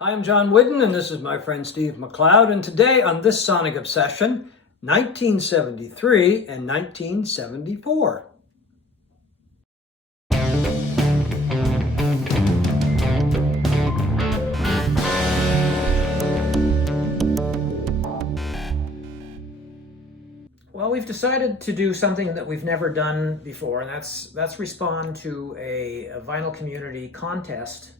Hi, I'm John Whidden, and this is my friend Steve McLeod. And today on this Sonic Obsession, 1973 and 1974. Well, we've decided to do something that we've never done before, and that's respond to a vinyl community contest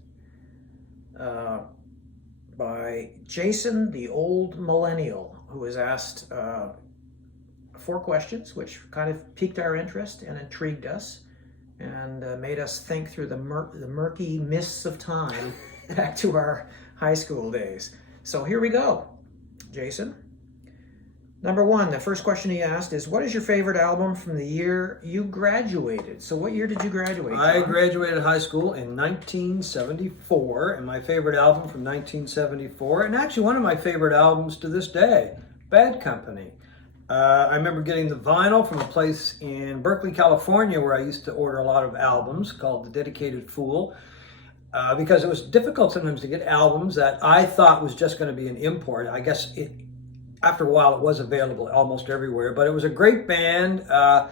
by Jason the Old Millennial, who was asked 4 questions, which kind of piqued our interest and intrigued us, and made us think through the murky mists of time back to our high school days. So here we go, Jason. Number 1, the first question he asked is, what is your favorite album from the year you graduated? So what year did you graduate, John? I graduated high school in 1974, and my favorite album from 1974, and actually one of my favorite albums to this day, Bad Company. I remember getting the vinyl from a place in Berkeley, California, where I used to order a lot of albums called The Dedicated Fool, because it was difficult sometimes to get albums that I thought was just going to be an import. I guess after a while it was available almost everywhere, but it was a great band, a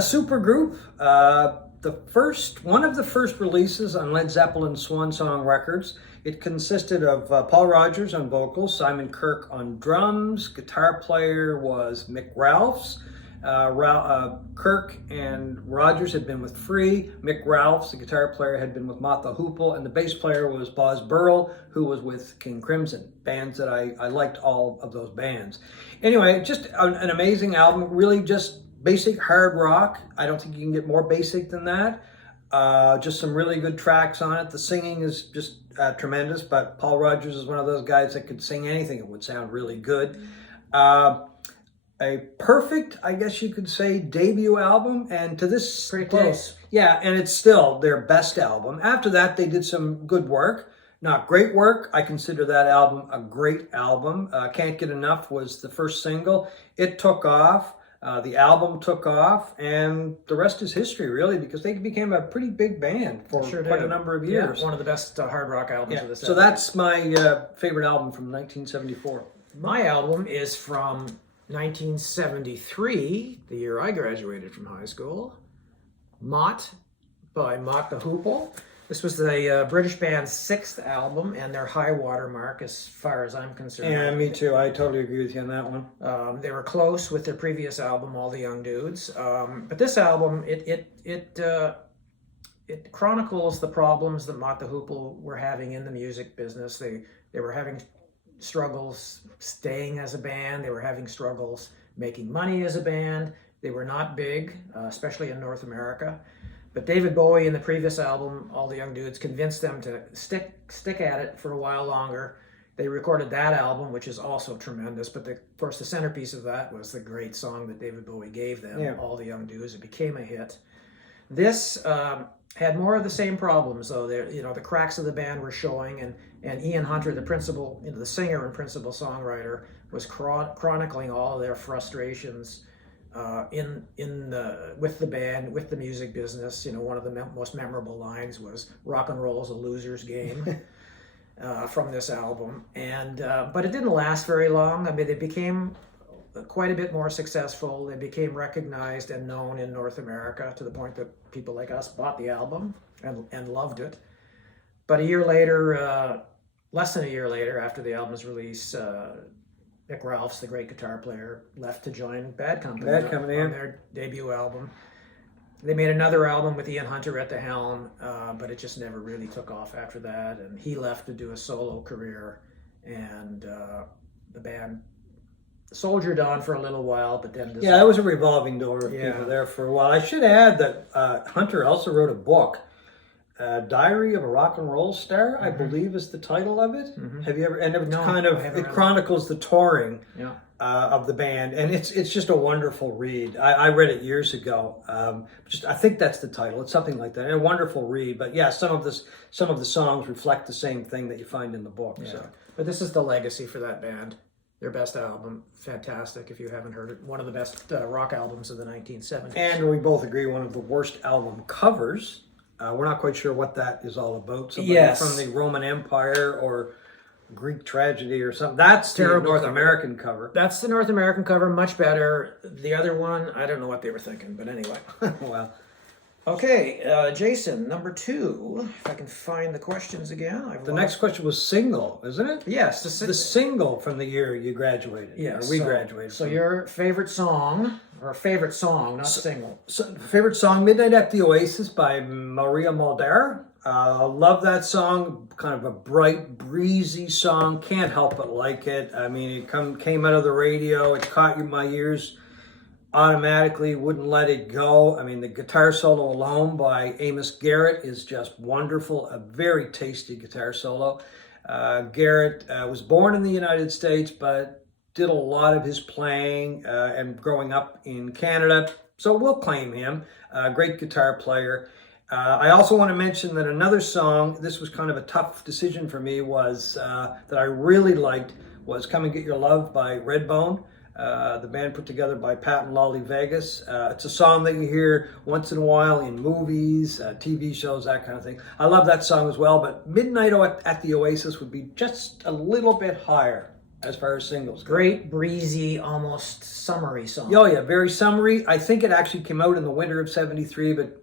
super group. One of the first releases on Led Zeppelin's Swan Song Records. It consisted of Paul Rodgers on vocals, Simon Kirke on drums, guitar player was Mick Ralphs. Kirke and Rodgers had been with Free. Mick Ralphs, the guitar player, had been with Mott the Hoople, and the bass player was Boz Burrell, who was with King Crimson. Bands that I liked all of those bands. Anyway, just an amazing album, really just basic hard rock. I don't think you can get more basic than that. Just some really good tracks on it. The singing is just tremendous, but Paul Rodgers is one of those guys that could sing anything. It would sound really good. A perfect, I guess you could say, debut album, and to this Pretty day, close. yeah, and it's still their best album. After that, they did some good work, not great work. I consider that album a great album. Can't Get Enough was the first single. It took off. The album took off, and the rest is history, really, because they became a pretty big band for quite a number of years. Yeah, one of the best hard rock albums of the 70s. So that's my favorite album from 1974. My album is from 1973, the year I graduated from high school. Mott by Mott the Hoople. This was the British band's 6th album and their high water mark as far as I'm concerned. Yeah, me too. I totally agree with you on that one. They were close with their previous album, All the Young Dudes. But this album, it chronicles the problems that Mott the Hoople were having in the music business. They were having struggles staying as a band. They were having struggles making money as a band. They were not big, especially in North America. But David Bowie in the previous album, All the Young Dudes, convinced them to stick at it for a while longer. They recorded that album, which is also tremendous. But of course, the centerpiece of that was the great song that David Bowie gave them, All the Young Dudes. It became a hit. This had more of the same problems, though. The cracks of the band were showing, and Ian Hunter, the principal, the singer and principal songwriter, was chronicling all of their frustrations with the band, with the music business. One of the most memorable lines was "Rock and roll's a loser's game," from this album, but it didn't last very long. I mean, they became quite a bit more successful. They became recognized and known in North America to the point that people like us bought the album and loved it. But a year later, less than a year later, after the album's release, Mick Ralphs, the great guitar player, left to join Bad Company on their debut album. They made another album with Ian Hunter at the helm, but it just never really took off after that. And he left to do a solo career, and the band soldiered on for a little while, but then it was a revolving door of people there for a while. I should add that Hunter also wrote a book, Diary of a Rock and Roll Star, I believe is the title of it. Have you ever? And it chronicles the touring of the band, and it's just a wonderful read. I read it years ago. I think that's the title. It's something like that. And a wonderful read. But yeah, some of the songs reflect the same thing that you find in the book. Yeah. So. But this is the legacy for that band. Their best album, fantastic if you haven't heard it. One of the best rock albums of the 1970s. And we both agree, one of the worst album covers. We're not quite sure what that is all about. Somebody from the Roman Empire or Greek Tragedy or something. That's the Terrible North cover. American cover. That's the North American cover, much better. The other one, I don't know what they were thinking, but anyway. Well, Okay, Jason, number 2. If I can find the questions again. the next question was single, isn't it? Yes, The single from the year you graduated. Yes, or we graduated. So your favorite song, or favorite song, not single. So, favorite song, Midnight at the Oasis by Maria Mulder. Love that song. Kind of a bright, breezy song. Can't help but like it. I mean, it came out of the radio. It caught my ears automatically. Wouldn't let it go. I mean, the guitar solo alone by Amos Garrett is just wonderful. A very tasty guitar solo. Garrett was born in the United States, but did a lot of his playing and growing up in Canada. So we'll claim him. Great guitar player. I also want to mention that another song, this was kind of a tough decision for me, was that I really liked, was Come and Get Your Love by Redbone. The band put together by Pat and Lolly Vegas. It's a song that you hear once in a while in movies, TV shows, that kind of thing. I love that song as well, but Midnight at the Oasis would be just a little bit higher as far as singles go. Great, breezy, almost summery song. Oh yeah, very summery. I think it actually came out in the winter of '73, but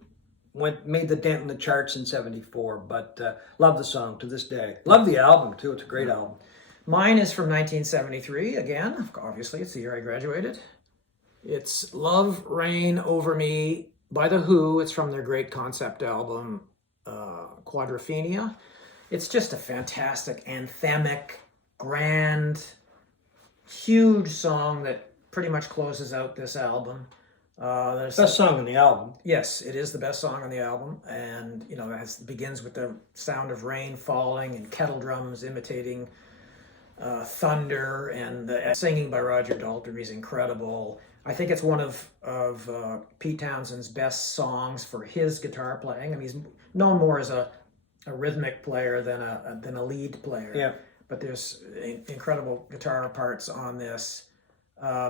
made the dent in the charts in '74. But love the song to this day. Love the album too. It's a great album. Mine is from 1973, again. Obviously, it's the year I graduated. It's Love Reign Over Me by The Who. It's from their great concept album, Quadrophenia. It's just a fantastic, anthemic, grand, huge song that pretty much closes out this album. Best song on the album. Yes, it is the best song on the album. And, you know, it begins with the sound of rain falling and kettle drums imitating thunder, and the singing by Roger Daltrey is incredible. I think it's one of Pete Townshend's best songs for his guitar playing. I mean, he's known more as a rhythmic player than a lead player. Yeah. But there's incredible guitar parts on this.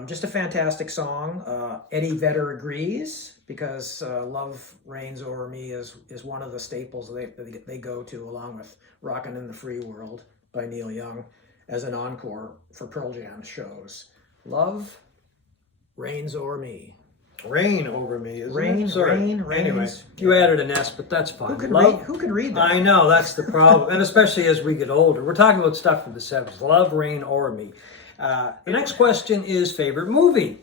Just a fantastic song. Eddie Vedder agrees, because Love Reigns Over Me is one of the staples they go to, along with Rockin' in the Free World by Neil Young, as an encore for Pearl Jam shows. Love Reigns Over Me. Rain Over Me, isn't Rain, it? Sorry. rain, Anyway, rains. you added an S, but that's fine. Who could read that? I know, that's the problem. And especially as we get older. We're talking about stuff from the 70s. Love, Rain Over Me. The next question is favorite movie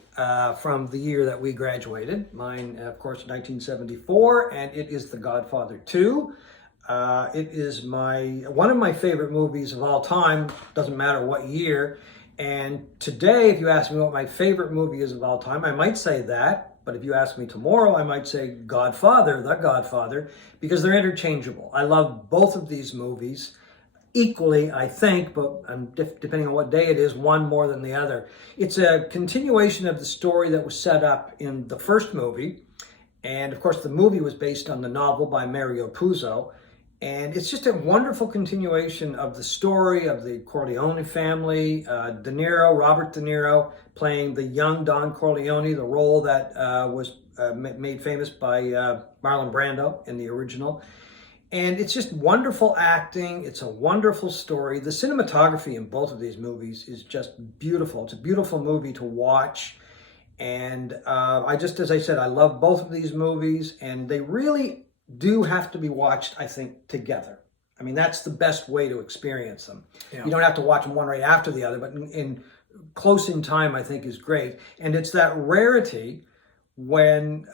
from the year that we graduated. Mine, of course, 1974, and it is The Godfather 2. It is one of my favorite movies of all time. Doesn't matter what year. And today, if you ask me what my favorite movie is of all time, I might say that. But if you ask me tomorrow, I might say Godfather, The Godfather, because they're interchangeable. I love both of these movies equally, I think, but depending on what day it is, one more than the other. It's a continuation of the story that was set up in the first movie. And of course, the movie was based on the novel by Mario Puzo. And it's just a wonderful continuation of the story of the Corleone family. Robert De Niro, playing the young Don Corleone, the role that was made famous by Marlon Brando in the original. And it's just wonderful acting. It's a wonderful story. The cinematography in both of these movies is just beautiful. It's a beautiful movie to watch. And as I said, I love both of these movies, and they really do have to be watched, I think, together. I mean, that's the best way to experience them. Yeah. You don't have to watch them one right after the other, but in close in time, I think, is great. And it's that rarity when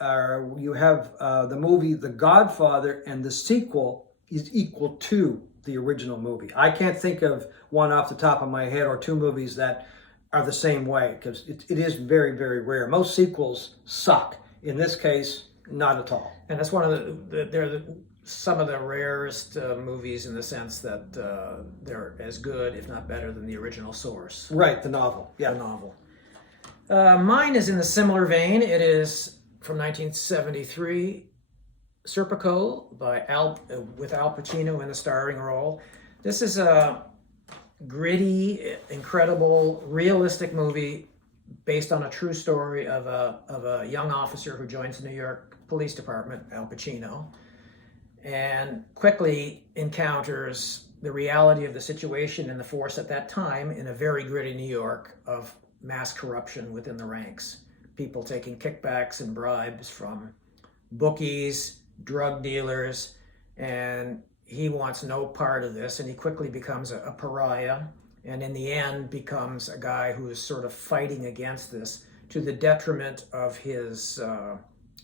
you have the movie The Godfather and the sequel is equal to the original movie. I can't think of one off the top of my head, or two movies that are the same way, because it is very, very rare. Most sequels suck. In this case, not at all. And that's one of they're some of the rarest movies, in the sense that they're as good, if not better, than the original source. Right, the novel. Yeah. The novel. Mine is in the similar vein. It is from 1973, Serpico with Al Pacino in the starring role. This is a gritty, incredible, realistic movie based on a true story of a young officer who joins the New York Police Department, Al Pacino, and quickly encounters the reality of the situation and the force at that time in a very gritty New York of mass corruption within the ranks. People taking kickbacks and bribes from bookies, drug dealers, and he wants no part of this, and he quickly becomes a pariah, and in the end becomes a guy who is sort of fighting against this to the detriment of his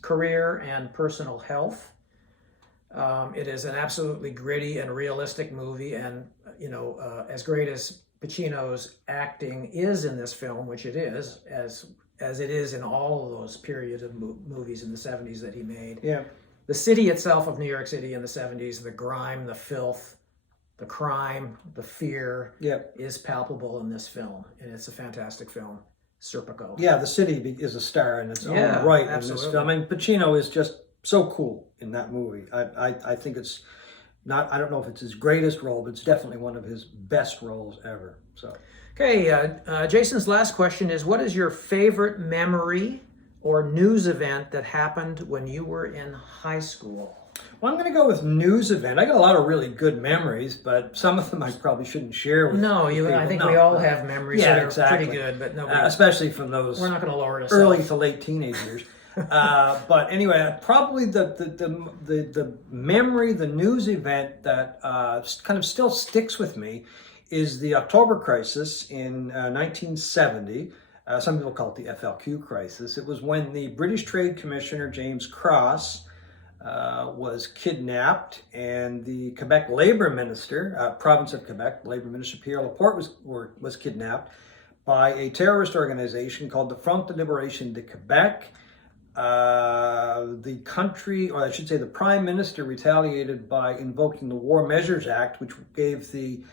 career and personal health. It is an absolutely gritty and realistic movie, and as great as Pacino's acting is in this film, which it is, as it is in all of those period of movies in the 70s that he made. Yeah. The city itself of New York City in the 70s, the grime, the filth, the crime, the fear is palpable in this film, and it's a fantastic film. Serpico. Yeah, the city is a star in its own right in this film. I mean, Pacino is just so cool in that movie. I think it's not, I don't know if it's his greatest role, but it's definitely one of his best roles ever. So. Okay, Jason's last question is, what is your favorite memory or news event that happened when you were in high school? Well, I'm going to go with news event. I got a lot of really good memories, but some of them I probably shouldn't share with people. I think we all have memories that are pretty good, but nobody, especially from those we're not going to lower it early to late teenage years. But anyway, probably the memory, the news event that kind of still sticks with me is the October crisis in 1970. Some people call it the FLQ crisis. It was when the British Trade Commissioner James Cross was kidnapped, and the Quebec Labor Minister, province of Quebec, Labor Minister Pierre Laporte was kidnapped by a terrorist organization called the Front de Liberation de Quebec. The country, or I should say the Prime Minister, retaliated by invoking the War Measures Act, which gave the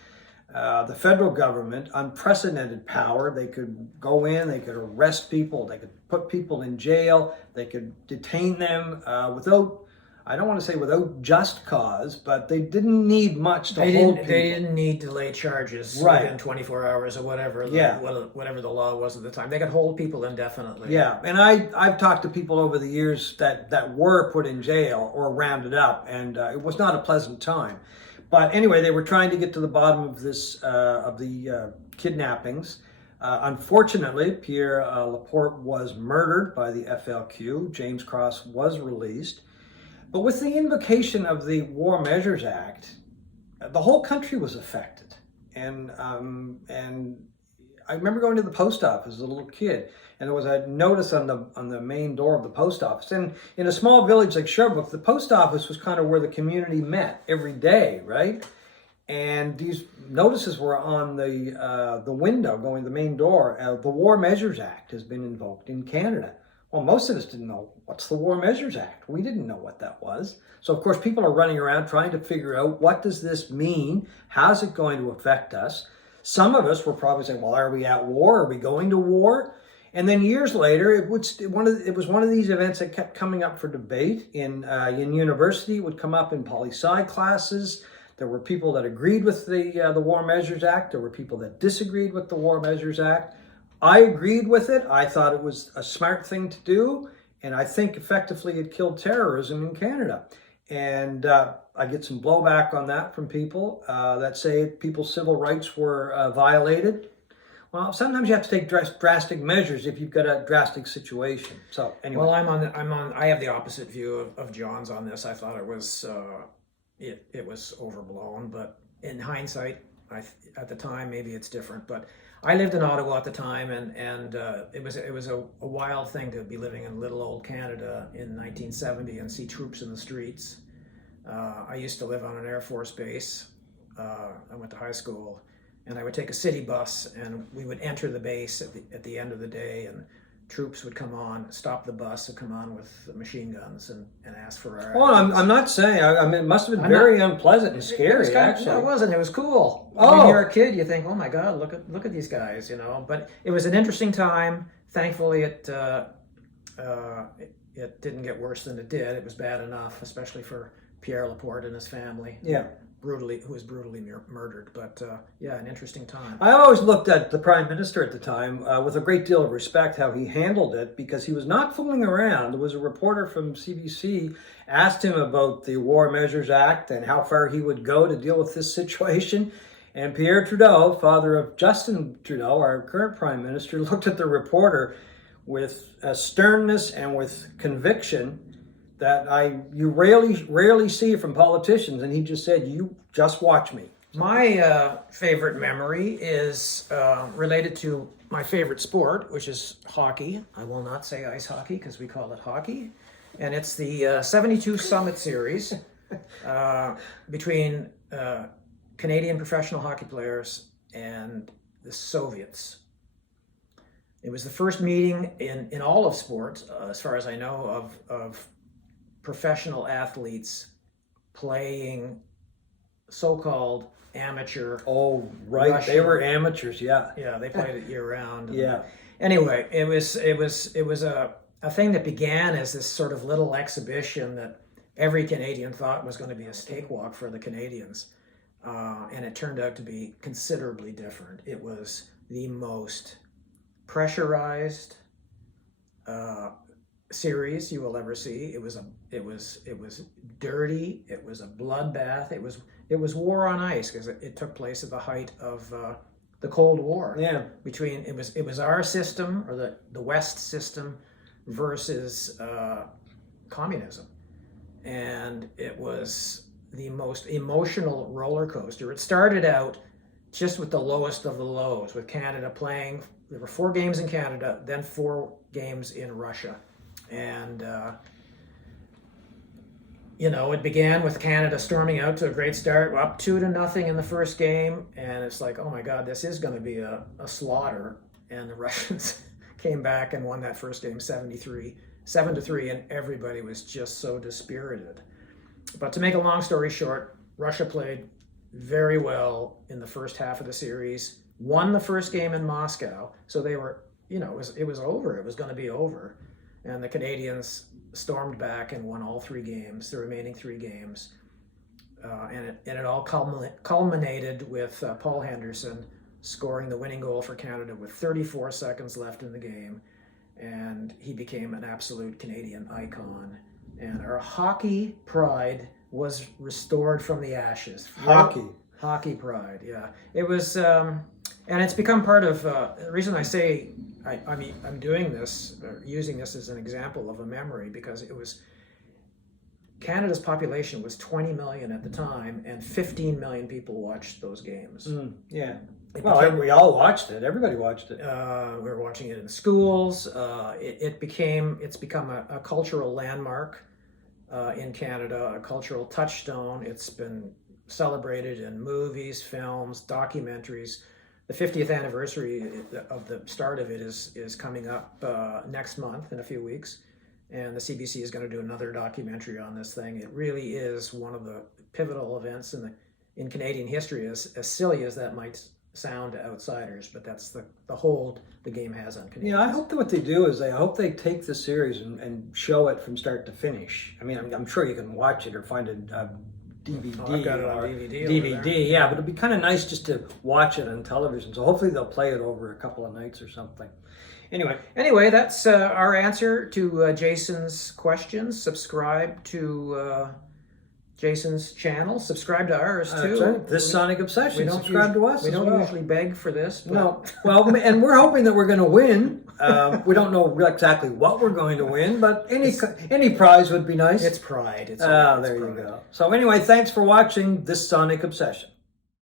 federal government unprecedented power. They could go in, they could arrest people, they could put people in jail, they could detain them without, I don't want to say without just cause, but they didn't need much to hold people. They didn't need to lay charges within 24 hours or whatever, whatever the law was at the time. They could hold people indefinitely. Yeah, and I've talked to people over the years that were put in jail or rounded up, and it was not a pleasant time. But anyway, they were trying to get to the bottom of this, of the kidnappings. Unfortunately, Pierre Laporte was murdered by the FLQ. James Cross was released. But with the invocation of the War Measures Act, the whole country was affected. And I remember going to the post office as a little kid, and there was a notice on the main door of the post office. And in a small village like Sherbrooke, the post office was kind of where the community met every day, right? And these notices were on the window going to the main door. The War Measures Act has been invoked in Canada. Well, most of us didn't know, what's the War Measures Act? We didn't know what that was. So, of course, people are running around trying to figure out, what does this mean? How's it going to affect us? Some of us were probably saying, well, are we at war? Are we going to war? And then years later, it was one of these events that kept coming up for debate in university. It would come up in poli-sci classes. There were people that agreed with the War Measures Act. There were people that disagreed with the War Measures Act. I agreed with it. I thought it was a smart thing to do, and I think effectively it killed terrorism in Canada. And I get some blowback on that from people that say people's civil rights were violated. Well, sometimes you have to take drastic measures if you've got a drastic situation. So anyway. Well, I have the opposite view of John's on this. I thought it was it was overblown, but in hindsight, at the time maybe it's different. But I lived in Ottawa at the time, and it was a wild thing to be living in little old Canada in 1970 and see troops in the streets. I used to live on an Air Force base. I went to high school, and I would take a city bus, and we would enter the base at the end of the day, and troops would come on, stop the bus, and come on with machine guns and ask for our. Well, I'm not saying. I mean, it must have been very unpleasant and scary. Actually, it wasn't. It was cool. When you're a kid, you think, "Oh my God, look at these guys," you know. But it was an interesting time. Thankfully, it didn't get worse than it did. It was bad enough, especially for Pierre Laporte and his family. Yeah. was brutally murdered. But yeah, an interesting time. I always looked at the Prime Minister at the time with a great deal of respect how he handled it, because he was not fooling around. There was a reporter from CBC asked him about the War Measures Act and how far he would go to deal with this situation. And Pierre Trudeau, father of Justin Trudeau, our current Prime Minister, looked at the reporter with a sternness and with conviction that you rarely see from politicians, and he just said, "You just watch me." My favorite memory is related to my favorite sport, which is hockey. I will not say ice hockey because we call it hockey, and it's the 72 Summit Series between Canadian professional hockey players and the Soviets. It was the first meeting in all of sports, as far as I know, of professional athletes playing so-called amateur. Oh, right. Russian. They were amateurs, yeah. Yeah, they played it year-round. Yeah. Anyway, it was a thing that began as this sort of little exhibition that every Canadian thought was going to be a cakewalk for the Canadians. And it turned out to be considerably different. It was the most pressurized series you will ever see. It was dirty. It was a bloodbath. It was war on ice because it took place at the height of the Cold War. Yeah. It was our system, or the West system, versus communism, and it was the most emotional roller coaster. It started out just with the lowest of the lows, with Canada playing. There were 4 games in Canada, then 4 games in Russia. And, it began with Canada storming out to a great start, up 2-0 in the first game. And it's like, oh my God, this is going to be a slaughter. And the Russians came back and won that first game 7-3, and everybody was just so dispirited. But to make a long story short, Russia played very well in the first half of the series, won the first game in Moscow. So they were, it was over. It was going to be over. And the Canadians stormed back and won all 3 games, the remaining 3 games. And it all culminated with Paul Henderson scoring the winning goal for Canada with 34 seconds left in the game. And he became an absolute Canadian icon. And our hockey pride was restored from the ashes. Hockey pride, yeah. It was, and it's become part of, the reason I say I'm doing this, or using this as an example of a memory, because it was, Canada's population was 20 million at the time, and 15 million people watched those games. Yeah. We all watched it. Everybody watched it. We were watching it in schools. It's become a cultural landmark in Canada, a cultural touchstone. It's been celebrated in movies, films, documentaries. The 50th anniversary of the start of it is coming up next month, in a few weeks. And the CBC is going to do another documentary on this thing. It really is one of the pivotal events in Canadian history, as silly as that might sound to outsiders, but that's the hold the game has on Canadians. Yeah, I hope that what they do is I hope they take the series and show it from start to finish. I mean, I'm sure you can watch it or find a DVD. I've got it on DVD. DVD, yeah, but it'd be kind of nice just to watch it on television. So hopefully they'll play it over a couple of nights or something. Anyway, that's our answer to Jason's questions. Subscribe to Jason's channel. Subscribe to ours too. That's right. This Sonic Obsession. Subscribe to us. We don't usually beg for this. But... No. Well, and we're hoping that we're going to win. We don't know exactly what we're going to win, but any prize would be nice. It's pride. There you go. So anyway, thanks for watching This Sonic Obsession.